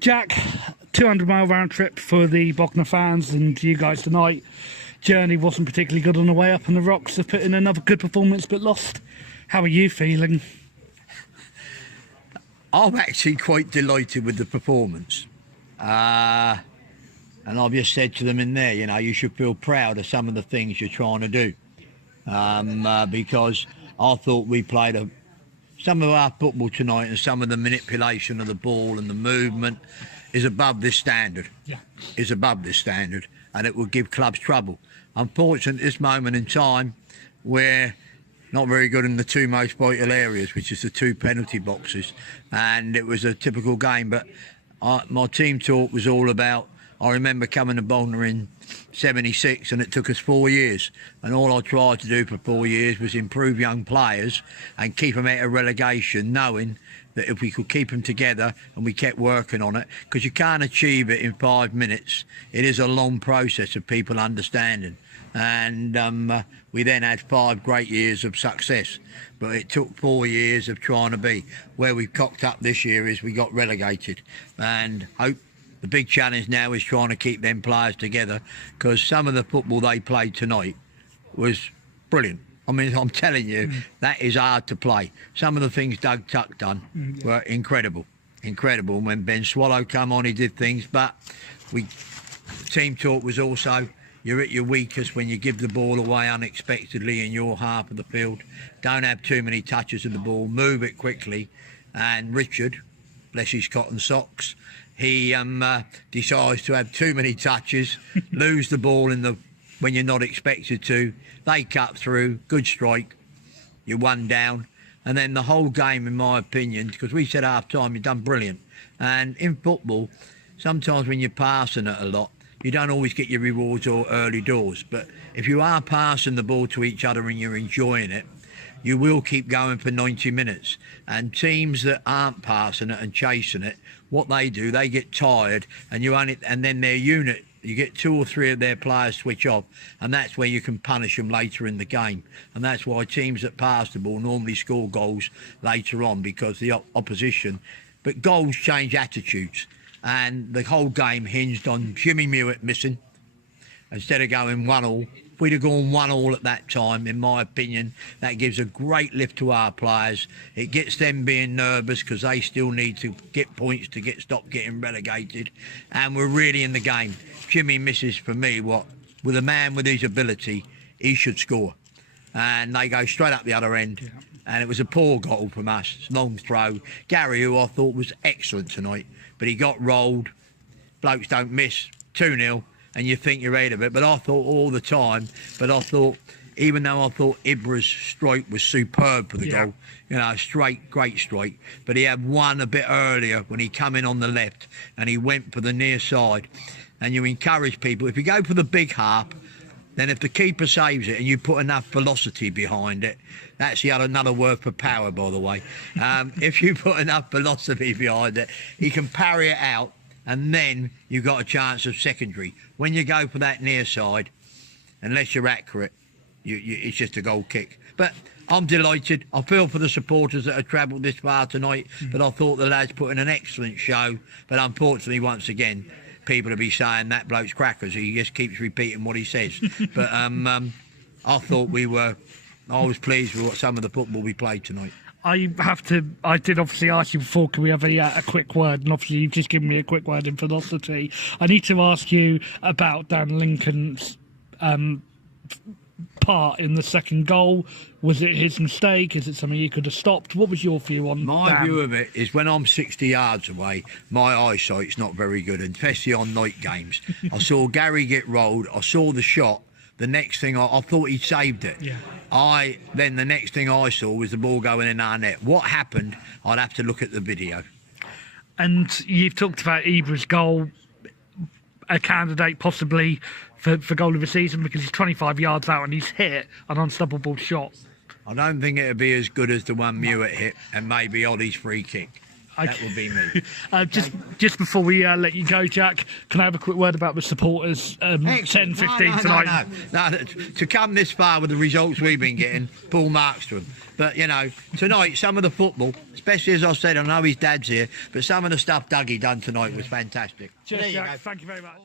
Jack, 200-mile round trip for the Bognor fans and you guys tonight. Journey wasn't particularly good on the way up, and the Rocks have put in another good performance but lost. How are you feeling? I'm actually quite delighted with the performance. And I've just said to them in there, you know, you should feel proud of some of the things you're trying to do. Because I thought we played some of our football tonight, and some of the manipulation of the ball and the movement is above this standard. Yeah. Is above this standard, and it will give clubs trouble. Unfortunately, at this moment in time, we're not very good in the two most vital areas, which is the two penalty boxes, and it was a typical game. But my team talk was all about, I remember coming to Bognor in 76, and it took us 4 years, and all I tried to do for 4 years was improve young players and keep them out of relegation, knowing that if we could keep them together and we kept working on it, because you can't achieve it in 5 minutes. It is a long process of people understanding, and we then had 5 great years of success, but it took 4 years of trying to be. Where we've cocked up this year is we got relegated, and hope the big challenge now is trying to keep them players together, because some of the football they played tonight was brilliant. I mean, I'm telling you, that is hard to play. Some of the things Doug Tuck done were incredible. Incredible. When Ben Swallow come on, he did things, but team talk was also, you're at your weakest when you give the ball away unexpectedly in your half of the field. Don't have too many touches of the ball, move it quickly. And Richard, bless his cotton socks, he decides to have too many touches, lose the ball when you're not expected to. They cut through, good strike, you're 1 down. And then the whole game, in my opinion, because we said half time, you've done brilliant. And in football, sometimes when you're passing it a lot, you don't always get your rewards or early doors. But if you are passing the ball to each other and you're enjoying it, you will keep going for 90 minutes. And teams that aren't passing it and chasing it, what they do, they get tired, and then their unit, you get 2 or 3 of their players switch off, and that's where you can punish them later in the game. And that's why teams that pass the ball normally score goals later on, because the opposition. But goals change attitudes, and the whole game hinged on Jimmy Mewett missing. Instead of going 1-1, if we'd have gone 1-1 at that time, in my opinion, that gives a great lift to our players. It gets them being nervous, because they still need to get points to stop getting relegated. And we're really in the game. Jimmy misses, for me, with a man with his ability, he should score. And they go straight up the other end. Yeah. And it was a poor goal from us, long throw. Gary, who I thought was excellent tonight, but he got rolled. Blokes don't miss, 2-0. And you think you're out of it. But I thought all the time, even though I thought Ibra's strike was superb for the goal, you know, great strike, but he had one a bit earlier when he come in on the left and he went for the near side. And you encourage people, if you go for the big half, then if the keeper saves it and you put enough velocity behind it, that's another word for power, by the way. If you put enough velocity behind it, he can parry it out, and then you've got a chance of secondary. When you go for that near side, unless you're accurate, it's just a goal kick. But I'm delighted. I feel for the supporters that have travelled this far tonight, but I thought the lads put in an excellent show. But unfortunately, once again, people will be saying that bloke's crackers. He just keeps repeating what he says. But I thought I was pleased with some of the football we played tonight. I did obviously ask you before, can we have a quick word? And obviously you've just given me a quick word in velocity. I need to ask you about Dan Lincoln's part in the second goal. Was it his mistake? Is it something he could have stopped? What was your view on my Dan? view of it is, when I'm 60 yards away, my eyesight's not very good, and especially on night games. I saw Gary get rolled. I saw the shot. The next thing I thought he'd saved it. Yeah. Then the next thing I saw was the ball going in our net. What happened? I'd have to look at the video. And you've talked about Ibra's goal, a candidate possibly for goal of the season, because he's 25 yards out and he's hit an unstoppable shot. I don't think it'd be as good as the one Mewett hit, and maybe Ollie's free kick. That will be me. Just before we let you go, Jack, can I have a quick word about the supporters? 10-15 tonight. No, to come this far with the results we've been getting, full marks to them. But, you know, tonight, some of the football, especially as I said, I know his dad's here, but some of the stuff Dougie done tonight was fantastic. Cheers, Jack. Thank you very much.